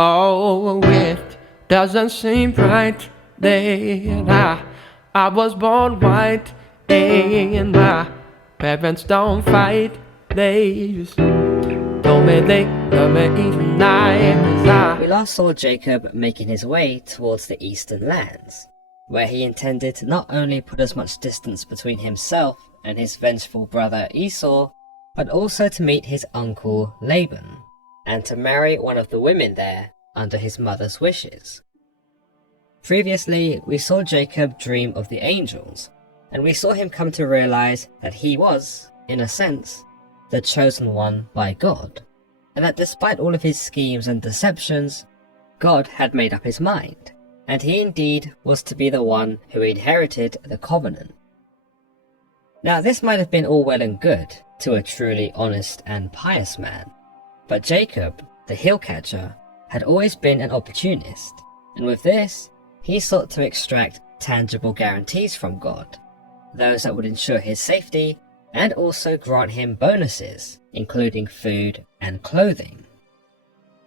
Oh, it doesn't seem right that I was born white and my parents don't fight. They just told me they love me each night. We last saw Jacob making his way towards the eastern lands, where he intended to not only put as much distance between himself and his vengeful brother Esau, but also to meet his uncle Laban, and to marry one of the women there under his mother's wishes. Previously, we saw Jacob dream of the angels, and we saw him come to realize that he was, in a sense, the chosen one by God, and that despite all of his schemes and deceptions, God had made up his mind, and he indeed was to be the one who inherited the covenant. Now, this might have been all well and good to a truly honest and pious man, but Jacob, the heel catcher, had always been an opportunist, and with this, he sought to extract tangible guarantees from God, those that would ensure his safety and also grant him bonuses, including food and clothing.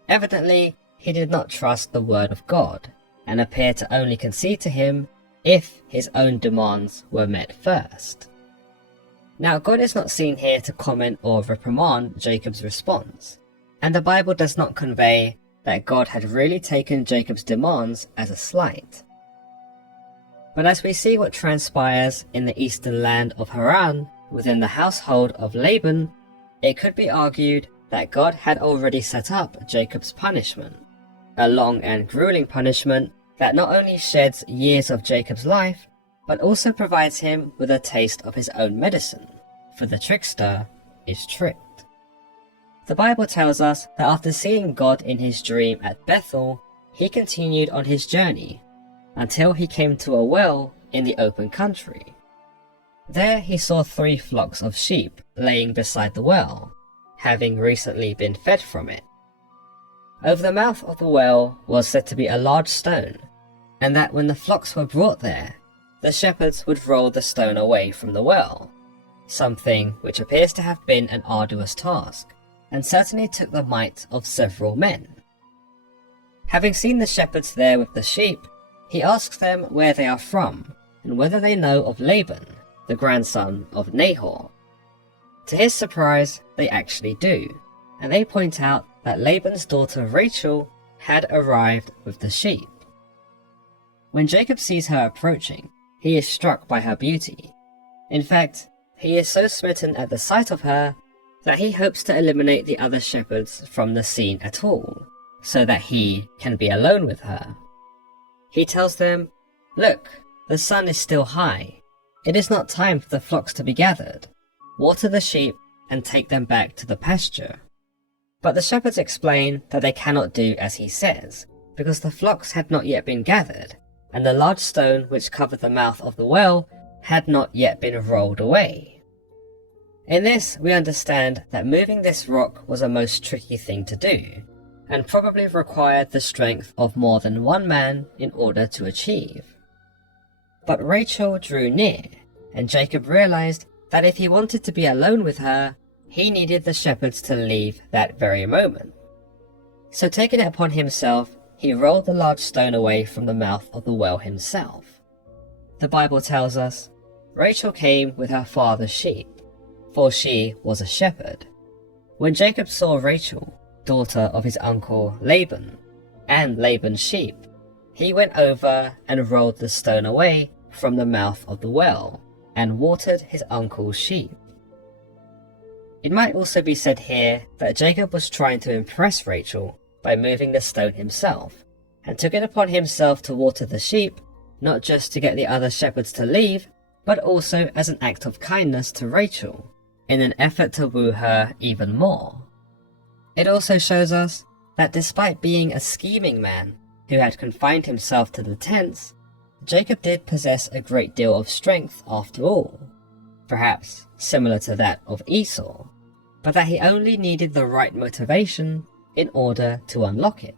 Evidently, he did not trust the word of God, and appeared to only concede to him if his own demands were met first. Now, God is not seen here to comment or reprimand Jacob's response, and the Bible does not convey that God had really taken Jacob's demands as a slight. But as we see what transpires in the eastern land of Haran within the household of Laban, it could be argued that God had already set up Jacob's punishment, a long and grueling punishment that not only sheds years of Jacob's life, but also provides him with a taste of his own medicine, for the trickster is tricked. The Bible tells us that after seeing God in his dream at Bethel, he continued on his journey until he came to a well in the open country. There he saw 3 flocks of sheep laying beside the well, having recently been fed from it. Over the mouth of the well was said to be a large stone, and that when the flocks were brought there, the shepherds would roll the stone away from the well, something which appears to have been an arduous task, and certainly took the might of several men. Having seen the shepherds there with the sheep, he asks them where they are from, and whether they know of Laban, the grandson of Nahor. To his surprise, they actually do, and they point out that Laban's daughter Rachel had arrived with the sheep. When Jacob sees her approaching, he is struck by her beauty. In fact, he is so smitten at the sight of her that he hopes to eliminate the other shepherds from the scene at all, so that he can be alone with her. He tells them, "Look, the sun is still high. It is not time for the flocks to be gathered. Water the sheep and take them back to the pasture." But the shepherds explain that they cannot do as he says, because the flocks had not yet been gathered, and the large stone which covered the mouth of the well had not yet been rolled away. In this, we understand that moving this rock was a most tricky thing to do, and probably required the strength of more than one man in order to achieve. But Rachel drew near, and Jacob realized that if he wanted to be alone with her, he needed the shepherds to leave that very moment. So taking it upon himself, he rolled the large stone away from the mouth of the well himself. The Bible tells us, Rachel came with her father's sheep, for she was a shepherd. When Jacob saw Rachel, daughter of his uncle Laban, and Laban's sheep, he went over and rolled the stone away from the mouth of the well, and watered his uncle's sheep. It might also be said here that Jacob was trying to impress Rachel by moving the stone himself, and took it upon himself to water the sheep, not just to get the other shepherds to leave, but also as an act of kindness to Rachel, in an effort to woo her even more. It also shows us that despite being a scheming man who had confined himself to the tents, Jacob did possess a great deal of strength after all, perhaps similar to that of Esau, but that he only needed the right motivation in order to unlock it.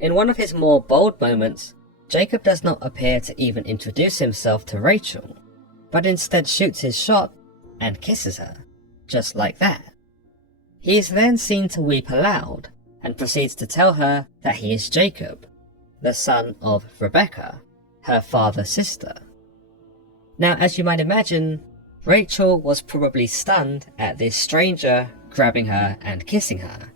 In one of his more bold moments, Jacob does not appear to even introduce himself to Rachel, but instead shoots his shot and kisses her, just like that. He is then seen to weep aloud, and proceeds to tell her that he is Jacob, the son of Rebekah, her father's sister. Now, as you might imagine, Rachel was probably stunned at this stranger grabbing her and kissing her,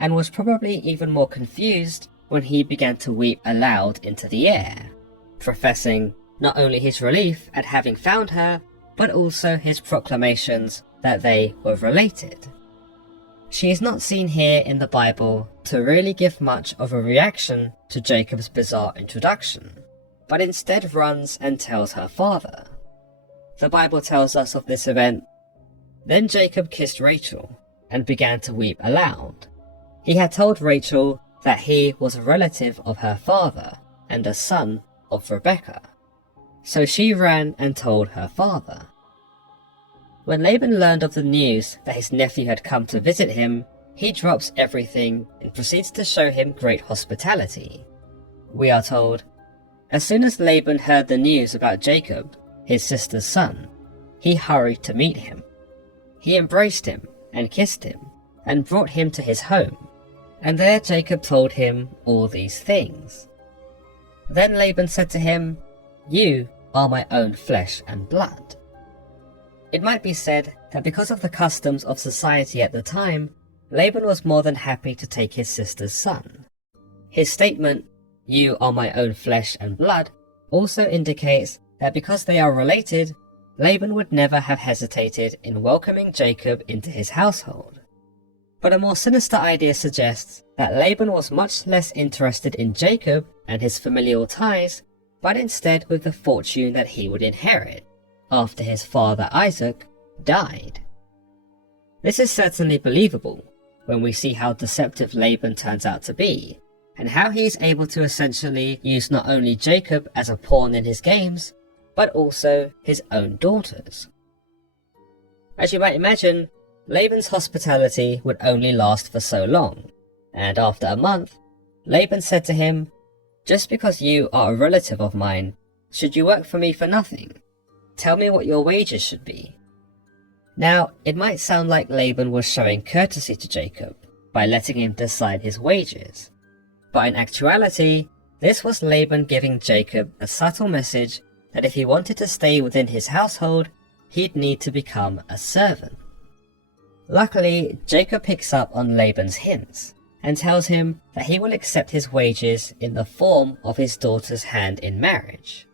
and was probably even more confused when he began to weep aloud into the air, professing not only his relief at having found her, but also his proclamations that they were related. She is not seen here in the Bible to really give much of a reaction to Jacob's bizarre introduction, but instead runs and tells her father. The Bible tells us of this event. Then Jacob kissed Rachel and began to weep aloud. He had told Rachel that he was a relative of her father and a son of Rebekah. So she ran and told her father. When Laban learned of the news that his nephew had come to visit him, he drops everything and proceeds to show him great hospitality. We are told, as soon as Laban heard the news about Jacob, his sister's son, he hurried to meet him. He embraced him and kissed him and brought him to his home, and there Jacob told him all these things. Then Laban said to him, "You are my own flesh and blood." It might be said that because of the customs of society at the time, Laban was more than happy to take his sister's son. His statement, "You are my own flesh and blood," also indicates that because they are related, Laban would never have hesitated in welcoming Jacob into his household. But a more sinister idea suggests that Laban was much less interested in Jacob and his familial ties, but instead with the fortune that he would inherit after his father Isaac died. This is certainly believable when we see how deceptive Laban turns out to be, and how he is able to essentially use not only Jacob as a pawn in his games, but also his own daughters. As you might imagine, Laban's hospitality would only last for so long, and after a month, Laban said to him, "Just because you are a relative of mine, should you work for me for nothing? Tell me what your wages should be." Now, it might sound like Laban was showing courtesy to Jacob by letting him decide his wages, but in actuality, this was Laban giving Jacob a subtle message that if he wanted to stay within his household, he'd need to become a servant. Luckily, Jacob picks up on Laban's hints and tells him that he will accept his wages in the form of his daughter's hand in marriage,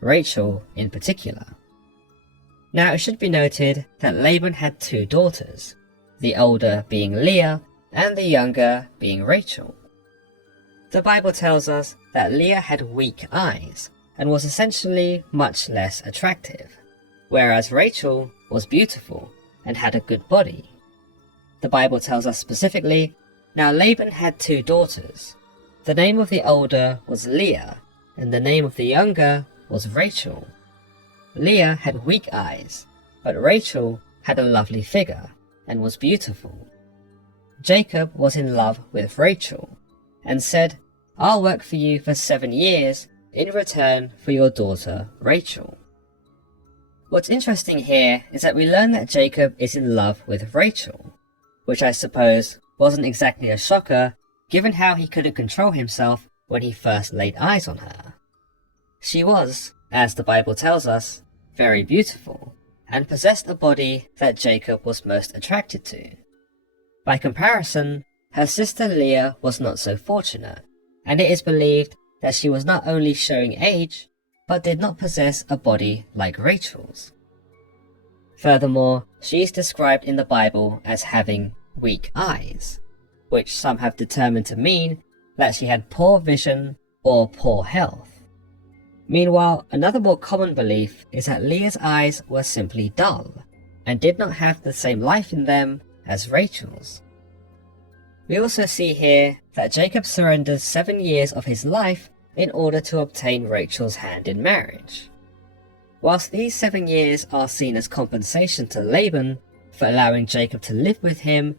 Rachel in particular. Now, it should be noted that Laban had two daughters, the older being Leah and the younger being Rachel. The Bible tells us that Leah had weak eyes and was essentially much less attractive, whereas Rachel was beautiful and had a good body. The Bible tells us specifically, now Laban had two daughters. The name of the older was Leah, and the name of the younger was Rachel. Leah had weak eyes, but Rachel had a lovely figure and was beautiful. Jacob was in love with Rachel and said, "I'll work for you for 7 years in return for your daughter Rachel." What's interesting here is that we learn that Jacob is in love with Rachel, which I suppose wasn't exactly a shocker given how he couldn't control himself when he first laid eyes on her. She was, as the Bible tells us, very beautiful, and possessed a body that Jacob was most attracted to. By comparison, her sister Leah was not so fortunate, and it is believed that she was not only showing age, but did not possess a body like Rachel's. Furthermore, she is described in the Bible as having weak eyes, which some have determined to mean that she had poor vision or poor health. Meanwhile, another more common belief is that Leah's eyes were simply dull, and did not have the same life in them as Rachel's. We also see here that Jacob surrenders 7 years of his life in order to obtain Rachel's hand in marriage. Whilst these 7 years are seen as compensation to Laban for allowing Jacob to live with him,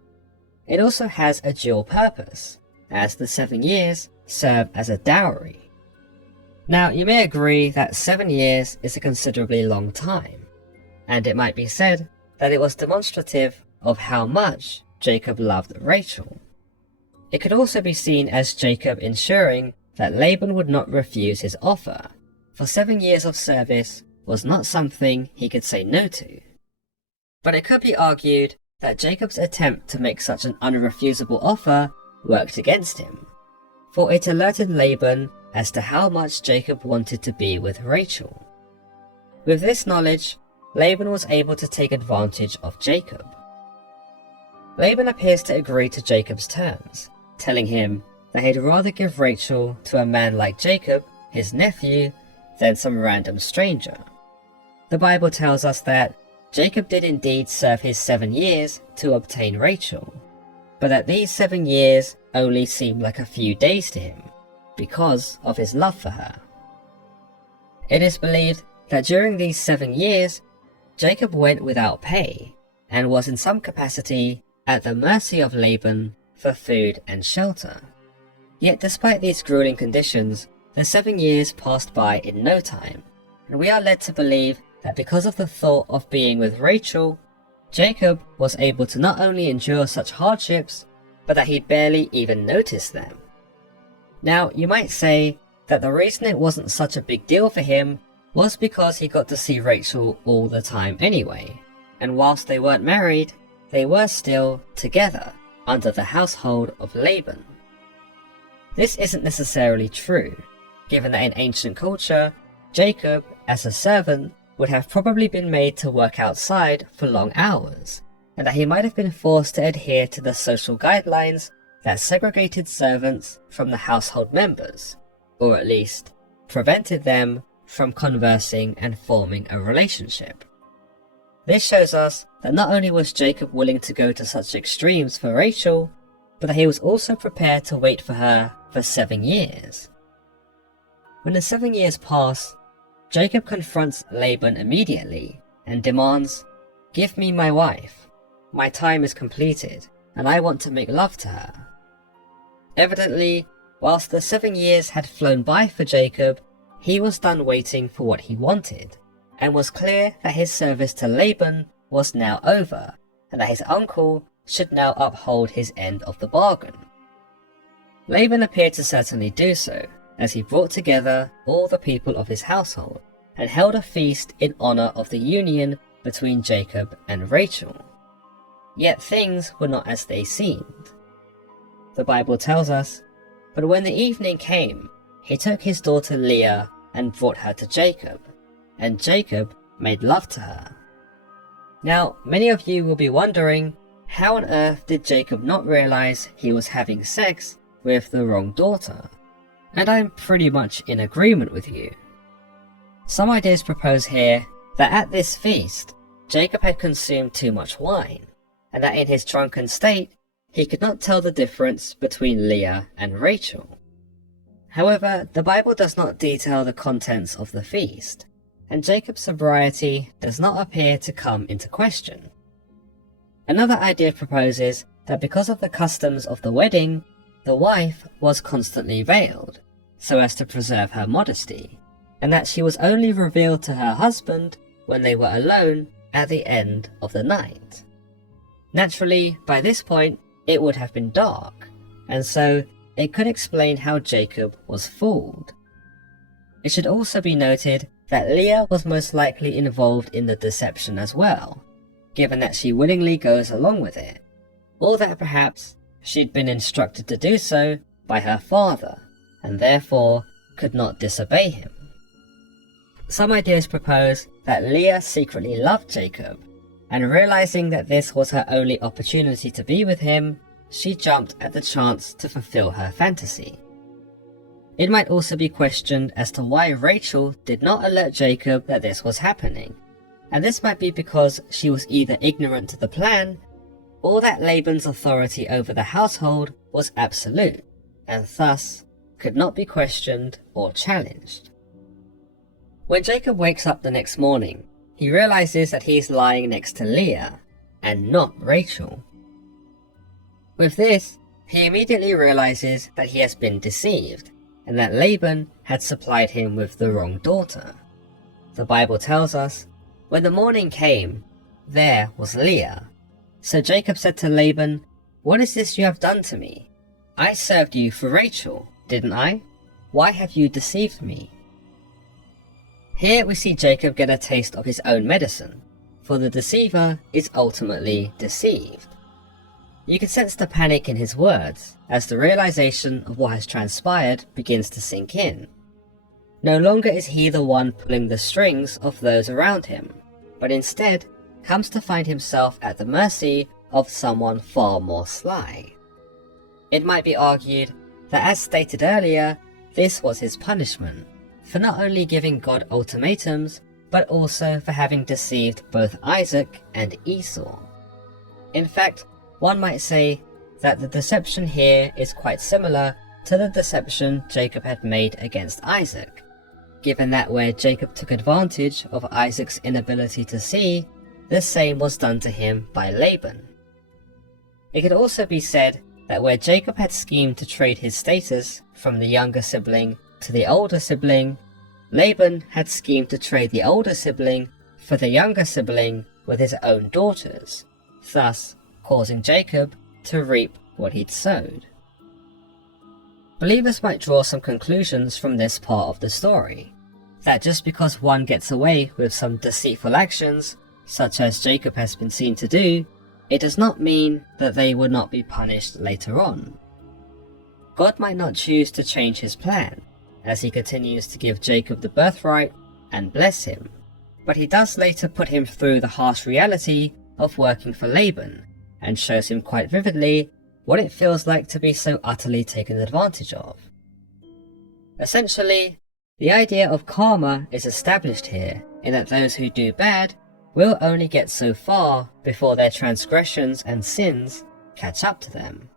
it also has a dual purpose, as the 7 years serve as a dowry. Now, you may agree that 7 years is a considerably long time, and it might be said that it was demonstrative of how much Jacob loved Rachel. It could also be seen as Jacob ensuring that Laban would not refuse his offer, for 7 years of service was not something he could say no to. But it could be argued that Jacob's attempt to make such an unrefusable offer worked against him, for it alerted Laban as to how much Jacob wanted to be with Rachel. With this knowledge, Laban was able to take advantage of Jacob. Laban appears to agree to Jacob's terms, telling him that he'd rather give Rachel to a man like Jacob, his nephew, than some random stranger. The Bible tells us that Jacob did indeed serve his 7 years to obtain Rachel, but that these 7 years only seemed like a few days to him because of his love for her. It is believed that during these 7 years, Jacob went without pay and was in some capacity at the mercy of Laban for food and shelter. Yet despite these grueling conditions, the 7 years passed by in no time, and we are led to believe that because of the thought of being with Rachel, Jacob was able to not only endure such hardships, but that he barely even noticed them. Now, you might say that the reason it wasn't such a big deal for him was because he got to see Rachel all the time anyway, and whilst they weren't married, they were still together under the household of Laban. This isn't necessarily true, given that in ancient culture, Jacob, as a servant, would have probably been made to work outside for long hours, and that he might have been forced to adhere to the social guidelines that segregated servants from the household members, or at least prevented them from conversing and forming a relationship. This shows us that not only was Jacob willing to go to such extremes for Rachel, but that he was also prepared to wait for her for 7 years. When the 7 years pass, Jacob confronts Laban immediately and demands, "Give me my wife. My time is completed, and I want to make love to her." Evidently, whilst the 7 years had flown by for Jacob, he was done waiting for what he wanted, and was clear that his service to Laban was now over, and that his uncle should now uphold his end of the bargain. Laban appeared to certainly do so, as he brought together all the people of his household, and held a feast in honor of the union between Jacob and Rachel. Yet things were not as they seemed. The Bible tells us, "But when the evening came, he took his daughter Leah and brought her to Jacob, and Jacob made love to her." Now, many of you will be wondering, how on earth did Jacob not realize he was having sex with the wrong daughter? And I'm pretty much in agreement with you. Some ideas propose here that at this feast, Jacob had consumed too much wine, and that in his drunken state, he could not tell the difference between Leah and Rachel. However, the Bible does not detail the contents of the feast, and Jacob's sobriety does not appear to come into question. Another idea proposes that because of the customs of the wedding, the wife was constantly veiled, so as to preserve her modesty, and that she was only revealed to her husband when they were alone at the end of the night. Naturally, by this point, it would have been dark, and so it could explain how Jacob was fooled. It should also be noted that Leah was most likely involved in the deception as well, given that she willingly goes along with it, or that perhaps she'd been instructed to do so by her father, and therefore could not disobey him. Some ideas propose that Leah secretly loved Jacob, and realizing that this was her only opportunity to be with him, she jumped at the chance to fulfill her fantasy. It might also be questioned as to why Rachel did not alert Jacob that this was happening, and this might be because she was either ignorant to the plan, or that Laban's authority over the household was absolute, and thus could not be questioned or challenged. When Jacob wakes up the next morning, he realizes that he is lying next to Leah, and not Rachel. With this, he immediately realizes that he has been deceived, and that Laban had supplied him with the wrong daughter. The Bible tells us, "When the morning came, there was Leah. So Jacob said to Laban, 'What is this you have done to me? I served you for Rachel, didn't I? Why have you deceived me?" Here we see Jacob get a taste of his own medicine, for the deceiver is ultimately deceived. You can sense the panic in his words as the realization of what has transpired begins to sink in. No longer is he the one pulling the strings of those around him, but instead comes to find himself at the mercy of someone far more sly. It might be argued that, as stated earlier, this was his punishment, for not only giving God ultimatums, but also for having deceived both Isaac and Esau. In fact, one might say that the deception here is quite similar to the deception Jacob had made against Isaac, given that where Jacob took advantage of Isaac's inability to see, the same was done to him by Laban. It could also be said that where Jacob had schemed to trade his status from the younger sibling to the older sibling, Laban had schemed to trade the older sibling for the younger sibling with his own daughters, thus causing Jacob to reap what he'd sowed. Believers might draw some conclusions from this part of the story, that just because one gets away with some deceitful actions, such as Jacob has been seen to do, it does not mean that they would not be punished later on. God might not choose to change his plan, as he continues to give Jacob the birthright and bless him, but he does later put him through the harsh reality of working for Laban, and shows him quite vividly what it feels like to be so utterly taken advantage of. Essentially, the idea of karma is established here, in that those who do bad will only get so far before their transgressions and sins catch up to them.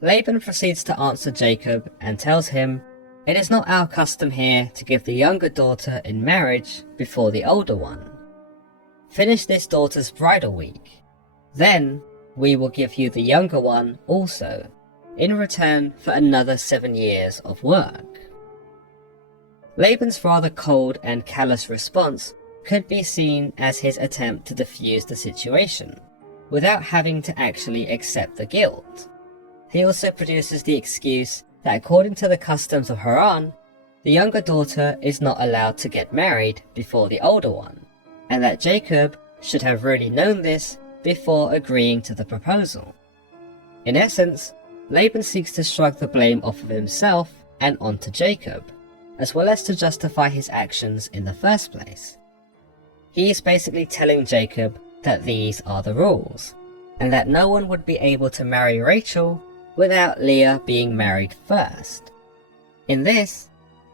Laban proceeds to answer Jacob and tells him, "It is not our custom here to give the younger daughter in marriage before the older one. Finish this daughter's bridal week. Then we will give you the younger one also, in return for another 7 years of work." Laban's rather cold and callous response could be seen as his attempt to defuse the situation, without having to actually accept the guilt. He also produces the excuse that according to the customs of Haran, the younger daughter is not allowed to get married before the older one, and that Jacob should have really known this before agreeing to the proposal. In essence, Laban seeks to shrug the blame off of himself and onto Jacob, as well as to justify his actions in the first place. He is basically telling Jacob that these are the rules, and that no one would be able to marry Rachel without Leah being married first. In this,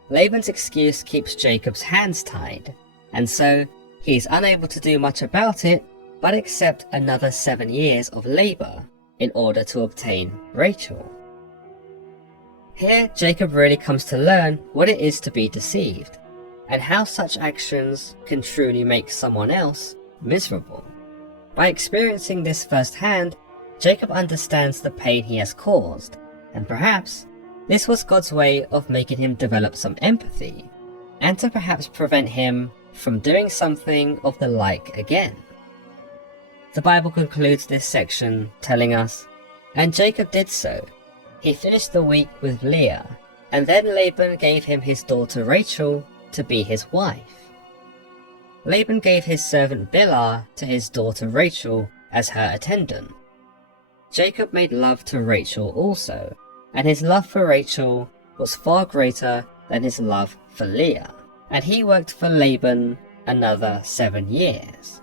Laban's excuse keeps Jacob's hands tied, and so he is unable to do much about it but accept another 7 years of labor in order to obtain Rachel. Here, Jacob really comes to learn what it is to be deceived, and how such actions can truly make someone else miserable. By experiencing this firsthand, Jacob understands the pain he has caused, and perhaps this was God's way of making him develop some empathy, and to perhaps prevent him from doing something of the like again. The Bible concludes this section telling us, "And Jacob did so. He finished the week with Leah, and then Laban gave him his daughter Rachel to be his wife." Laban gave his servant Bilhah to his daughter Rachel as her attendant. Jacob made love to Rachel also, and his love for Rachel was far greater than his love for Leah, and he worked for Laban another 7 years.